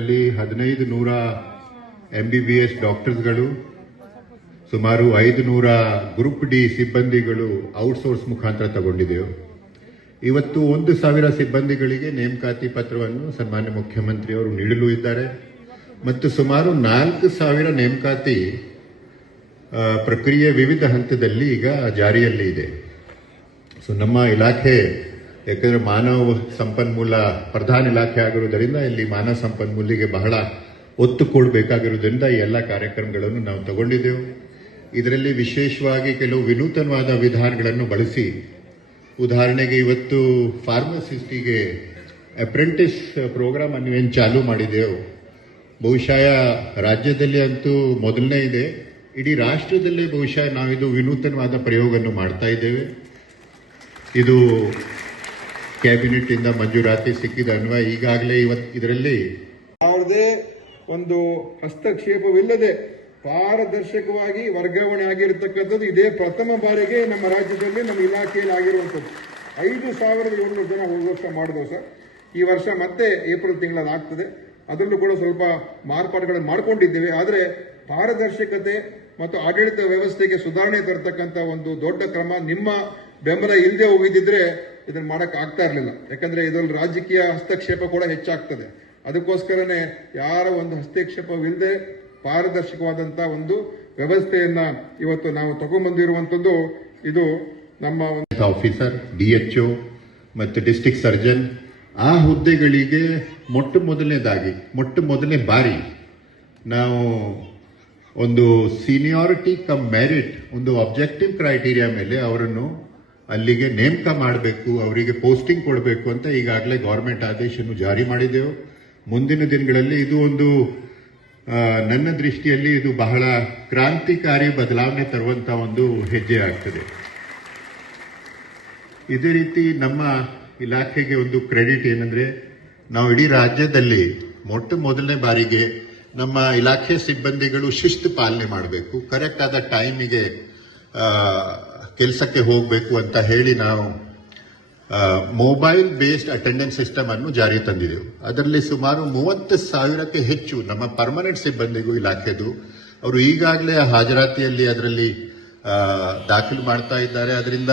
ಇದರಲ್ಲಿ 1500 MBBS ಡಾಕ್ಟರ್ಸ್ಗಳು, ಸುಮಾರು 500 group D ಸಿಬ್ಬಂದಿಗಳು ಔಟ್ಸೋರ್ಸ್ ಮುಖಾಂತರ ತಗೊಂಡಿದ್ದೆವು. ಇವತ್ತು 1000 ಸಿಬ್ಬಂದಿಗಳಿಗೆ ನೇಮಕಾತಿ ಪತ್ರವನ್ನು ಸನ್ಮಾನ್ಯ ಮುಖ್ಯಮಂತ್ರಿಯವರು ನೀಡಲು ಇದ್ದಾರೆ ಮತ್ತು ಸುಮಾರು 4000 ನೇಮಕಾತಿ ಪ್ರಕ್ರಿಯೆ ವಿವಿಧ ಹಂತದಲ್ಲಿ ಈಗ ಜಾರಿಯಲ್ಲಿ ಇದೆ. ಸೊ ನಮ್ಮ ಇಲಾಖೆ ಯಾಕಂದ್ರೆ ಮಾನವ ಸಂಪನ್ಮೂಲ ಪ್ರಧಾನ ಇಲಾಖೆ ಆಗಿರುವುದರಿಂದ ಇಲ್ಲಿ ಮಾನವ ಸಂಪನ್ಮೂಲಿಗೆ ಬಹಳ ಒತ್ತು ಕೊಡಬೇಕಾಗಿರುವುದರಿಂದ ಈ ಎಲ್ಲ ಕಾರ್ಯಕ್ರಮಗಳನ್ನು ನಾವು ತಗೊಂಡಿದ್ದೆವು. ಇದರಲ್ಲಿ ವಿಶೇಷವಾಗಿ ಕೆಲವು ವಿನೂತನವಾದ ವಿಧಾನಗಳನ್ನು ಬಳಸಿ, ಉದಾಹರಣೆಗೆ ಇವತ್ತು ಫಾರ್ಮಸಿಸ್ಟಿಗೆ ಅಪ್ರೆಂಟಿಸ್ ಪ್ರೋಗ್ರಾಮ್ ಅನ್ನು ಏನು ಚಾಲೂ ಮಾಡಿದೆವು, ಬಹುಶಃ ರಾಜ್ಯದಲ್ಲಿ ಅಂತೂ ಮೊದಲನೇ ಇದೆ, ಇಡೀ ರಾಷ್ಟ್ರದಲ್ಲೇ ಬಹುಶಃ ನಾವಿದು ವಿನೂತನವಾದ ಪ್ರಯೋಗವನ್ನು ಮಾಡ್ತಾ ಇದ್ದೇವೆ. ಇದು ಕ್ಯಾಬಿನೆಟ್ ಇಂದ ಮಂಜೂರಾತಿ ಸಿಕ್ಕಿದ ಅನ್ವಯ ಈಗಾಗಲೇ ಇದರಲ್ಲಿ ಯಾವುದೇ ಒಂದು ಹಸ್ತಕ್ಷೇಪವಿಲ್ಲದೆ ಪಾರದರ್ಶಕವಾಗಿ ವರ್ಗಾವಣೆ ಆಗಿರತಕ್ಕಂಥದ್ದು ಇದೇ ಪ್ರಥಮ ಬಾರಿಗೆ ನಮ್ಮ ರಾಜ್ಯದಲ್ಲಿ ನಮ್ಮ ಇಲಾಖೆಯಲ್ಲಿ ಆಗಿರುವಂಥದ್ದು. 5700 ಜನ ಹೋದ ವರ್ಷ ಮಾಡಿದವು ಸರ್. ಈ ವರ್ಷ ಮತ್ತೆ ಏಪ್ರಿಲ್ ತಿಂಗಳಲ್ಲಿ ಆಗ್ತದೆ. ಅದರಲ್ಲೂ ಕೂಡ ಸ್ವಲ್ಪ ಮಾರ್ಪಾಡುಗಳನ್ನು ಮಾಡಿಕೊಂಡಿದ್ದೇವೆ. ಆದರೆ ಪಾರದರ್ಶಕತೆ ಮತ್ತು ಆಡಳಿತ ವ್ಯವಸ್ಥೆಗೆ ಸುಧಾರಣೆ ತರತಕ್ಕಂಥ ಒಂದು ದೊಡ್ಡ ಕ್ರಮ ನಿಮ್ಮ ಬೆಂಬಲ ಇಲ್ಲದೆ ಹೋಗಿದ್ದಿದ್ರೆ ಇದನ್ನು ಮಾಡಕ್ ಆಗ್ತಾ ಇರಲಿಲ್ಲ. ಯಾಕಂದ್ರೆ ಇದರಲ್ಲಿ ರಾಜಕೀಯ ಹಸ್ತಕ್ಷೇಪ ಕೂಡ ಹೆಚ್ಚಾಗ್ತದೆ. ಅದಕ್ಕೋಸ್ಕರನೇ ಯಾರ ಒಂದು ಹಸ್ತಕ್ಷೇಪವಿಲ್ಲದೆ ಪಾರದರ್ಶಕವಾದಂತಹ ಒಂದು ವ್ಯವಸ್ಥೆಯನ್ನ ಇವತ್ತು ನಾವು ತಗೊಂಡ್ಬಂದಿರುವಂತದ್ದು. ಇದು ನಮ್ಮ ಆಫೀಸರ್, DHO ಮತ್ತು ಡಿಸ್ಟ್ರಿಕ್ಟ್ ಸರ್ಜನ್ ಆ ಹುದ್ದೆಗಳಿಗೆ ಮೊಟ್ಟ ಮೊದಲನೇ ಬಾರಿ ನಾವು ಒಂದು ಸೀನಿಯಾರಿಟಿ ಕಮ್ ಮೆರಿಟ್, ಒಂದು ಆಬ್ಜೆಕ್ಟಿವ್ ಕ್ರೈಟೀರಿಯಾ ಮೇಲೆ ಅವರನ್ನು ಅಲ್ಲಿಗೆ ನೇಮಕ ಮಾಡಬೇಕು, ಅವರಿಗೆ ಪೋಸ್ಟಿಂಗ್ ಕೊಡಬೇಕು ಅಂತ ಈಗಾಗಲೇ ಗವರ್ಮೆಂಟ್ ಆದೇಶವನ್ನು ಜಾರಿ ಮಾಡಿದೆವು. ಮುಂದಿನ ದಿನಗಳಲ್ಲಿ ಇದು ಒಂದು ನನ್ನ ದೃಷ್ಟಿಯಲ್ಲಿ ಇದು ಬಹಳ ಕ್ರಾಂತಿಕಾರಿ ಬದಲಾವಣೆ ತರುವಂತಹ ಒಂದು ಹೆಜ್ಜೆ ಆಗ್ತದೆ. ಇದೇ ರೀತಿ ನಮ್ಮ ಇಲಾಖೆಗೆ ಒಂದು ಕ್ರೆಡಿಟ್ ಏನಂದ್ರೆ, ನಾವು ಇಡೀ ರಾಜ್ಯದಲ್ಲಿ ಮೊದಲನೇ ಬಾರಿಗೆ ನಮ್ಮ ಇಲಾಖೆ ಸಿಬ್ಬಂದಿಗಳು ಶಿಸ್ತು ಪಾಲನೆ ಮಾಡಬೇಕು, ಕರೆಕ್ಟ್ ಆದ ಟೈಮಿಗೆ ಕೆಲಸಕ್ಕೆ ಹೋಗಬೇಕು ಅಂತ ಹೇಳಿ ನಾವು ಮೊಬೈಲ್ ಬೇಸ್ಡ್ ಅಟೆಂಡೆನ್ಸ್ ಸಿಸ್ಟಮ್ ಅನ್ನು ಜಾರಿ ತಂದಿದ್ದೆವು. ಅದರಲ್ಲಿ ಸುಮಾರು 30,000ಕ್ಕೆ ಹೆಚ್ಚು ನಮ್ಮ ಪರ್ಮನೆಂಟ್ ಸಿಬ್ಬಂದಿಗೂ ಇಲಾಖೆದು ಅವರು ಈಗಾಗಲೇ ಹಾಜರಾತಿಯಲ್ಲಿ ಅದರಲ್ಲಿ ದಾಖಲು ಮಾಡ್ತಾ ಇದ್ದಾರೆ. ಅದರಿಂದ